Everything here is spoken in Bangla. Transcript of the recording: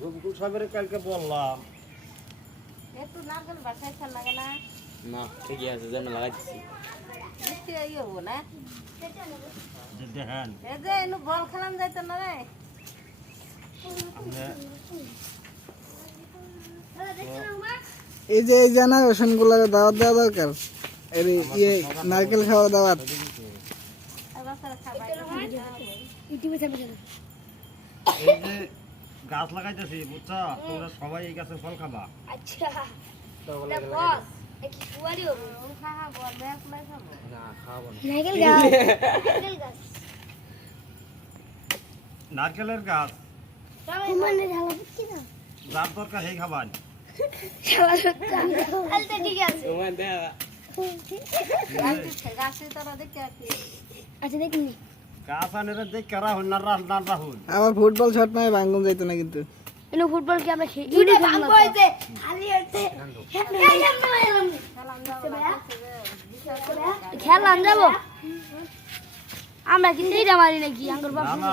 রবিকুল সাহেবের কালকে বললাম একটু নারকেল বাসায় খেল লাগে না না ঠিকই আছে যেন লাগাইছি মিষ্টি ইয়ে হবো না যে দেখেন এই যে এনু বল খেলাম যাইতো না রে এই যে এই জেনারেশন গুলার দাওয়াত দেওয়া দরকার এর ইয়ে নারকেল খাওয়া দাওয়াত এবার তারা খাবাই এই যে গাছ লাগাইতেছি বুঝছো তোমরা সবাই এই গাছের ফল খাবা আচ্ছা এটা বস কি কুয়ারি হবে খাহা বল ব্যাগ লাই খাবো না খাওয়াবো না নারকেল গাছ নারকেল গাছ নারকেলের গাছ মানে ঝালা দিচ্ছি না যার দরকার সেই খাবান ঝালা আলতে ঠিক আছে তোমার দেখা গাছে তোরা দেখতে আসি আচ্ছা দেখিনি গাছ আনের দেখ কারা হন না রাহুল আবার ফুটবল শট নয় ভাঙ্গন যাইতো না কিন্তু এনো ফুটবল কি আমরা খেলি দুটো ভাঙবো হইছে খালি হইছে খেলাম যাবো আমরা কি সেইটা মারি নাকি আঙ্গুর বাপ না